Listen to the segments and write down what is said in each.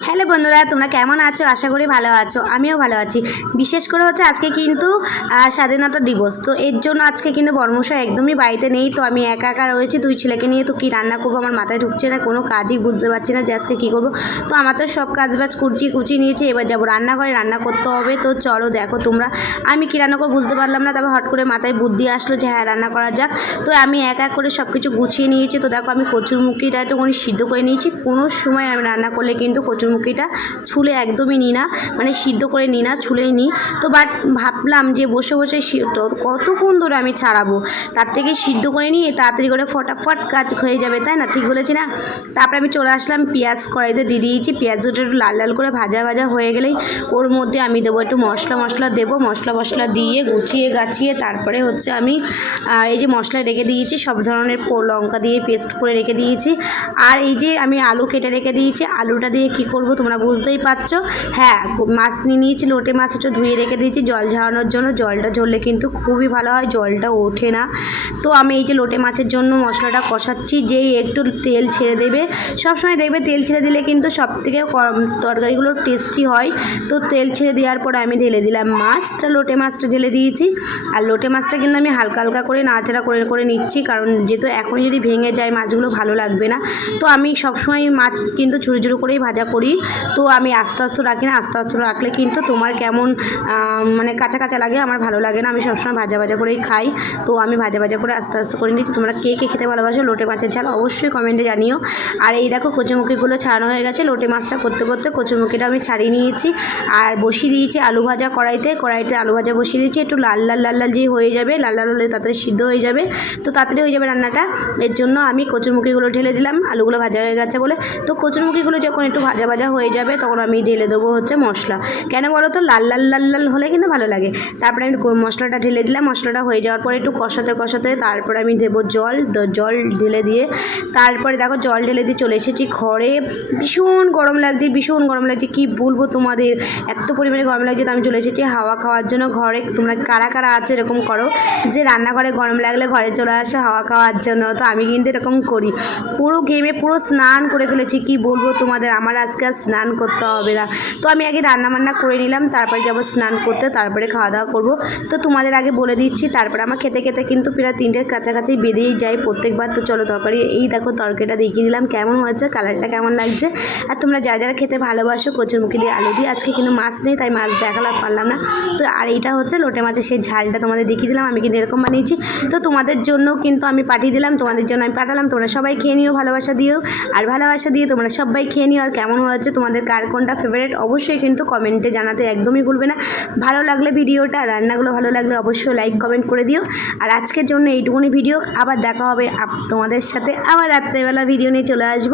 Hello বন্ধুরা, তোমরা কেমন আছো? আশা করি ভালো আছো। আমিও ভালো আছি। বিশেষ করে হচ্ছে আজকে কিন্তু স্বাধীনতা দিবস। তো এর জন্য আজকে কিন্তু বর্মশা একদমই বাড়িতে নেই। তো আমি একা একা রয়েছি, দুই ছেলেকে নিয়ে। তো কী রান্না করব, আমার মাথায় ঢুকছে না, কোনো কাজই বুঝতে পারছি না যে আজকে কী করব। তো আমার তো সব কাজ বাজ কুচি কুচি নিয়েছি, এবার যাব রান্নাঘরে, রান্না করতে হবে। তো চলো দেখো তোমরা। আমি কী রান্না করব বুঝতে পারলাম না, তবে হট করে মাথায় বুদ্ধি আসলো যে হ্যাঁ রান্না করা যাক। তো আমি এক এক করে সব কিছু গুছিয়ে নিয়েছি। তো দেখো আমি কচুর কচুরমুখিটা একটুখানি সিদ্ধ করে নিয়েছি। কোনো সময় আমি রান্না করলে কিন্তু কচুরমুখিটা ছুলে একদমই নিই না মানে সিদ্ধ করে নিই না, ছুলেই নিই তো বাট ভাবলাম যে বসে বসে কতক্ষণ ধরে আমি ছাড়াবো? তার থেকে সিদ্ধ করে নিয়ে তাড়াতাড়ি করে ফটাফট কাজ হয়ে যাবে, তাই না? ঠিক বলেছি না? তারপরে আমি চলে আসলাম পেঁয়াজ কড়াইতে দিয়ে দিয়েছি। পেঁয়াজটা একটু লাল লাল করে ভাজা ভাজা হয়ে গেলেই ওর মধ্যে আমি দেবো একটু মশলা মশলা দেবো। মশলা মশলা দিয়ে গুছিয়ে গাছিয়ে তারপরে হচ্ছে আমি এই যে মশলা রেখে দিয়েছি, সব ধরনের লঙ্কা দিয়ে পেস্ট করে রেখে দিয়েছি। আর এই যে আমি আলু কেটে রেখে দিয়েছি, আলুটা দিয়ে কী করব তোমরা বুঝতেই পারছ? হ্যাঁ মাছ নিয়ে নিয়েছি, লোটে মাছ একটু ধুয়ে রেখে দিয়েছি, জল ঝাড়ানোর জন্য। জলটা ঝরলে কিন্তু খুবই ভালো হয়, জলটা ওঠে না। তো আমি এই যে লোটে মাছের জন্য মশলাটা কষাচ্ছি, যেই একটু তেল ছেড়ে দেবে। সবসময় দেখবে তেল ছেড়ে দিলে কিন্তু সব থেকে তরকারিগুলো টেস্টি হয়। তো তেল ছেড়ে দেওয়ার পরে আমি ঢেলে দিলাম মাছটা, লোটে মাছটা ঢেলে দিয়েছি। আর লোটে মাছটা কিন্তু আমি হালকা হালকা করে নাড়াচাড়া করে করে নিচ্ছি, কারণ যেহেতু এখন যদি ভেঙে যায় মাছগুলো ভালো লাগবে না। তো আমি সবসময় মাছ কিন্তু ছোটো ছোটো করেই ভাজা করি। তো আমি আস্তে আস্তে রাখি না, আস্তে আস্তে রাখলে কিন্তু তোমার কেমন মানে কাঁচা কাঁচা লাগে, আমার ভালো লাগে না। আমি সবসময় ভাজা ভাজা করেই খাই। তো আমি ভাজা ভাজা করে আস্তে আস্তে করে নিচ্ছি। তোমরা কে কে খেতে ভালোবাসো, লোটে মাছের ঝাল অবশ্যই কমেন্টে জানিও। আর এই দেখো কচুমুখিগুলো ছাড়ানো হয়ে গেছে। লোটে মাছটা করতে করতে কচুমুখিটা আমি ছাড়িয়ে নিয়েছি। আর বসিয়ে দিয়েছি আলু ভাজা কড়াইতে। কড়াইতে আলু ভাজা বসিয়ে দিয়েছি। একটু লাল লাল লাল লাল যে হয়ে যাবে, লাল লাল হলে তাড়াতাড়ি সিদ্ধ হয়ে যাবে। তো তাড়াতাড়ি হয়ে যাবে রান্নাটা। এর জন্য আমি কচুরমুখিগুলো ঢেলে দিলাম। আলুগুলো ভাজা হয়ে গেছে বলে। তো কচুরমুখিগুলো যখন একটু ভাজা ভাজা হয়ে যাবে, তখন আমি ঢেলে দেবো হচ্ছে মশলা। কেন বলো তো? লাল লাল লাল লাল হলে কিন্তু ভালো লাগে। তারপরে আমি মশলাটা ঢেলে দিলাম, মশলাটা হয়ে যাওয়ার পরে একটু কষাতে কষাতে তারপরে আমি দেবো জল জল ঢেলে দিয়ে। তারপরে দেখো, জল ঢেলে দিয়ে চলে এসেছি ঘরে। ভীষণ গরম লাগছে, ভীষণ গরম লাগছে। কি বলব তোমাদের? এত পরিমাণে গরম লাগছে তো আমি চলে এসেছি হাওয়া খাওয়ার জন্য ঘরে। তোমরা কারা কারা আছে এরকম করো। যে রান্নাঘরে গরম লাগলে ঘরে চলে আসে হাওয়া খাওয়ার জন্য। তো আমি কিন্তু এরকম করি। পুরো গেমে পুরো স্নান করে ফেলেছি, কি বলব তোমাদের? আমার আজকে আর স্নান করতে হবে না। তো আমি আগে রান্না বান্না করে নিলাম, তারপরে যাব স্নান করতে, তারপরে খাওয়া দাওয়া করব। তো তোমাদের আগে বলে দিচ্ছি, তারপরে আমার খেতে খেতে কিন্তু প্রায় তিনটের কাছাকাছি বেরিয়েই যায় প্রত্যেকবার। তো চলো তরকারি এই দেখো তরকারিটা দেখিয়ে দিলাম, কেমন হয়েছে, কালারটা কেমন লাগছে। আর তোমরা যারা যারা খেতে ভালোবাসো কচুরমুখি দিয়ে আলু দিয়ে, আজকে কিন্তু মাছ নেই, তাই মাছ দেখালাম, পারলাম না। তো আর এইটা হচ্ছে লোটে মাছের সেই ঝালটা তোমাদের দেখিয়ে দিলাম, আমি কিন্তু এরকম বানিয়েছি। তো তোমাদের জন্য কিন্তু আমি পাঠিয়ে দিলাম, তোমাদের জন্য আমি পাঠালাম, তোমরা সবাই খেয়ে নিও, ভালোবাসা দিও। আর ভালোবাসা দিয়ে তোমরা সবাই খেয়ে নিও, আর কেমন হয়েছে তোমাদের কার কোনটা ফেভারিট অবশ্যই কিন্তু কমেন্টে জানাতে একদমই ভুলবে না। ভালো লাগলে ভিডিওটা, রান্নাগুলো ভালো লাগলে অবশ্যই লাইক কমেন্ট করে দিও। আর আজকের জন্য এইটুকুনি ভিডিও আবার দেখা হবে তোমাদের সাথে আবার রাত্রেবেলা ভিডিও নিয়ে চলে আসব।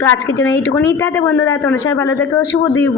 তো আজকের জন্য এইটুকুনি, টাটা বন্ধুরা, তোমরা সাথে ভালো থেকো, শুভ দিন